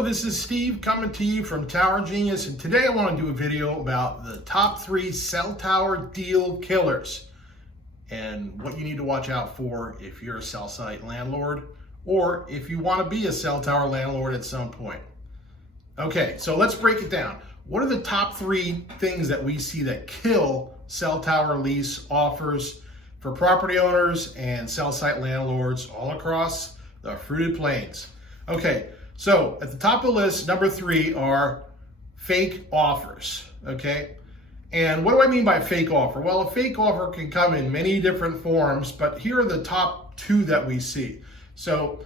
Hello, this is Steve coming to you from Tower Genius, and today I want to do a video about the top 3 cell tower deal killers and what you need to watch out for if you're a cell site landlord or if you want to be a cell tower landlord at some point. Okay, so let's break it down. What are the top 3 things that we see that kill cell tower lease offers for property owners and cell site landlords all across the fruited plains? Okay, so at the top of the list, number 3 are fake offers, okay? And what do I mean by fake offer? Well, a fake offer can come in many different forms, but here are the top 2 that we see. So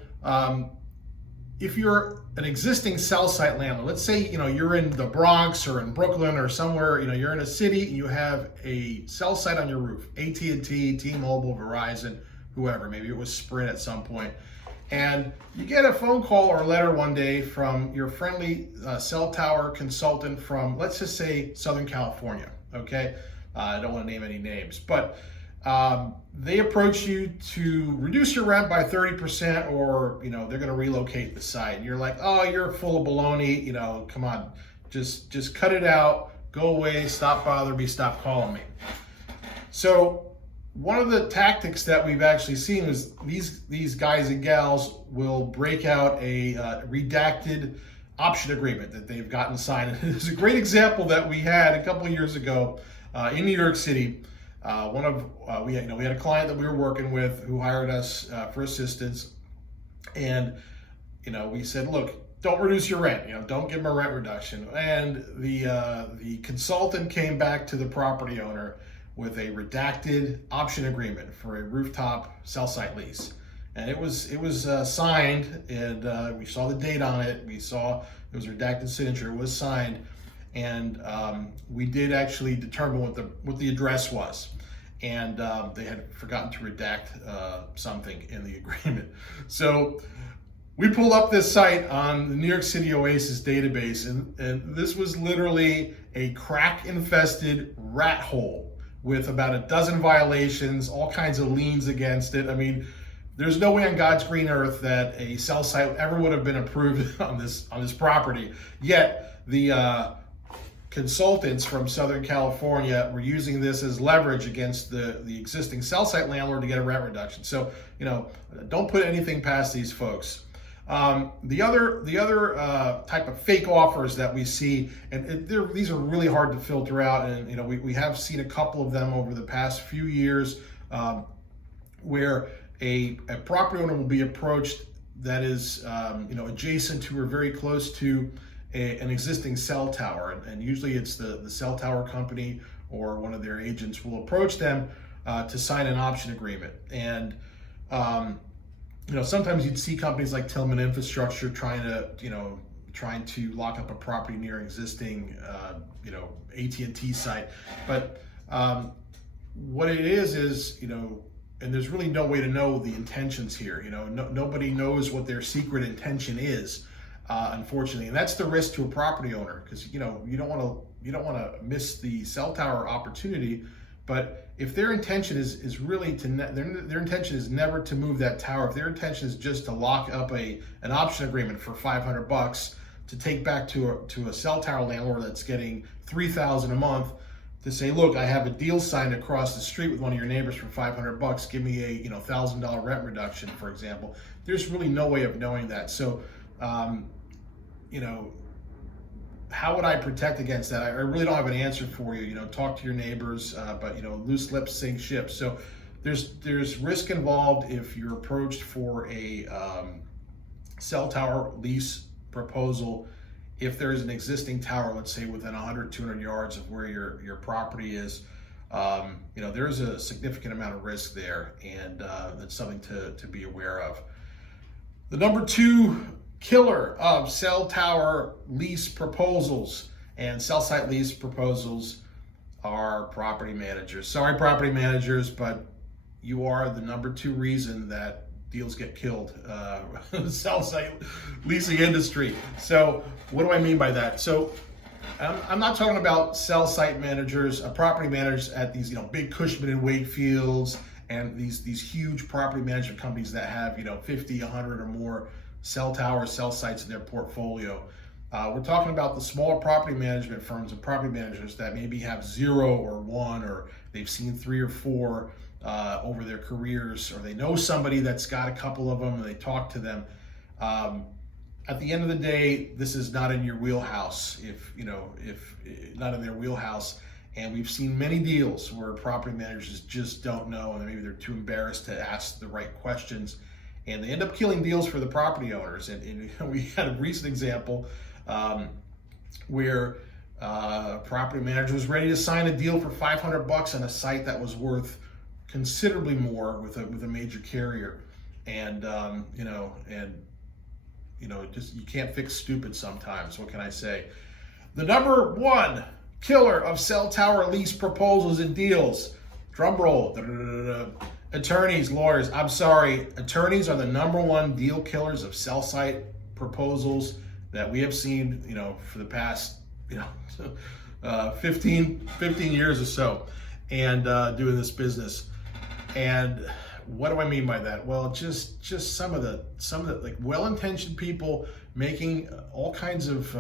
if you're an existing cell site landlord, let's say you're in the Bronx or in Brooklyn or somewhere, you're in a city and you have a cell site on your roof, AT&T, T-Mobile, Verizon, whoever, maybe it was Sprint at some point. And you get a phone call or a letter one day from your friendly cell tower consultant from, let's just say, Southern California, okay? I don't want to name any names, but they approach you to reduce your rent by 30%, or, they're going to relocate the site. And you're like, oh, you're full of baloney, come on, just cut it out, go away, stop bothering me, stop calling me. So one of the tactics that we've actually seen is these guys and gals will break out a redacted option agreement that they've gotten signed. And it's a great example that we had a couple of years ago in New York City. We had a client that we were working with who hired us for assistance, and we said, look, don't reduce your rent. Don't give them a rent reduction. And the consultant came back to the property owner with a redacted option agreement for a rooftop cell site lease, and it was signed, and we saw the date on it. We saw it was a redacted signature. It was signed, and we did actually determine what the address was, and they had forgotten to redact something in the agreement. So we pulled up this site on the New York City Oasis database, and this was literally a crack-infested rat hole with about a dozen violations, all kinds of liens against it. I mean, there's no way on God's green earth that a cell site ever would have been approved on this property. Yet the consultants from Southern California were using this as leverage against the existing cell site landlord to get a rent reduction. So, don't put anything past these folks. The other type of fake offers that we see, and these are really hard to filter out, and we have seen a couple of them over the past few years, where a property owner will be approached that is adjacent to or very close to an existing cell tower, and usually it's the cell tower company or one of their agents will approach them to sign an option agreement. And sometimes you'd see companies like Tillman Infrastructure trying to lock up a property near an existing, AT&T site. But what it is, and there's really no way to know the intentions here. Nobody knows what their secret intention is, unfortunately, and that's the risk to a property owner, because you don't want to miss the cell tower opportunity. But if their intention is really their intention is never to move that tower, if their intention is just to lock up an option agreement for $500 to take back to a cell tower landlord that's getting $3,000 a month, to say, look, I have a deal signed across the street with one of your neighbors for $500, give me a $1,000 rent reduction, for example. There's really no way of knowing that. So how would I protect against that? I really don't have an answer for you. Talk to your neighbors, but loose lips sink ships. So there's risk involved if you're approached for a cell tower lease proposal. If there is an existing tower, let's say within 100, 200 yards of where your property is, there's a significant amount of risk there, and that's something to be aware of. The number 2 killer of cell tower lease proposals and cell site lease proposals are property managers. Sorry, property managers, but you are the number 2 reason that deals get killed in the cell site leasing industry. So what do I mean by that? So I'm not talking about cell site managers, property managers at these big Cushman and Wakefield's and these huge property management companies that have 50, 100 or more cell towers, cell sites in their portfolio. We're talking about the smaller property management firms and property managers that maybe have 0 or 1, or they've seen 3 or 4 over their careers, or they know somebody that's got a couple of them and they talk to them. At the end of the day, this is not in your wheelhouse, if not in their wheelhouse. And we've seen many deals where property managers just don't know, and maybe they're too embarrassed to ask the right questions, and they end up killing deals for the property owners. And we had a recent example where a property manager was ready to sign a deal for $500 on a site that was worth considerably more with a major carrier. And just, you can't fix stupid sometimes. What can I say? The number 1 killer of cell tower lease proposals and deals. Drum roll. Attorneys, lawyers. I'm sorry. Attorneys are the number 1 deal killers of cell site proposals that we have seen, for the past, 15 years or so, and doing this business. And what do I mean by that? Well, just some of the like well-intentioned people making all kinds of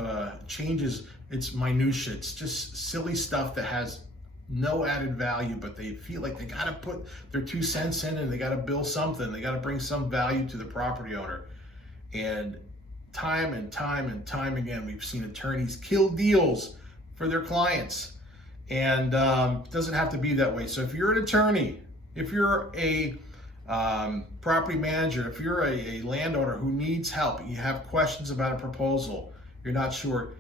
changes. It's minutia. It's just silly stuff that has no added value, but they feel like they got to put their 2 cents in, and they got to bill something. They got to bring some value to the property owner. And time and time again, we've seen attorneys kill deals for their clients. And it doesn't have to be that way. So if you're an attorney, if you're a property manager, if you're a landowner who needs help, you have questions about a proposal, you're not sure,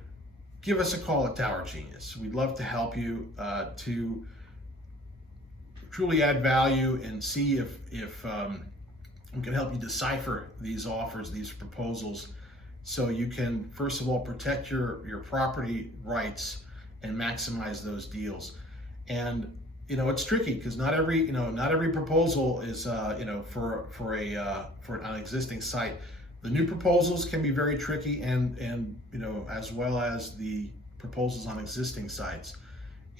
give us a call at Tower Genius. We'd love to help you to truly add value and see if we can help you decipher these offers, these proposals, so you can, first of all, protect your property rights and maximize those deals. And it's tricky because not every proposal is for an existing site. The new proposals can be very tricky, and as well as the proposals on existing sites.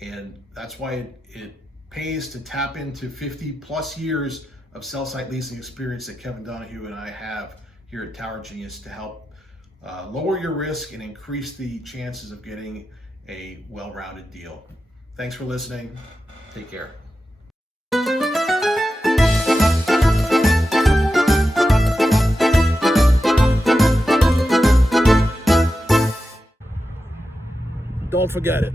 And that's why it pays to tap into 50+ years of cell site leasing experience that Kevin Donahue and I have here at Tower Genius to help lower your risk and increase the chances of getting a well-rounded deal. Thanks for listening. Take care. Don't forget it.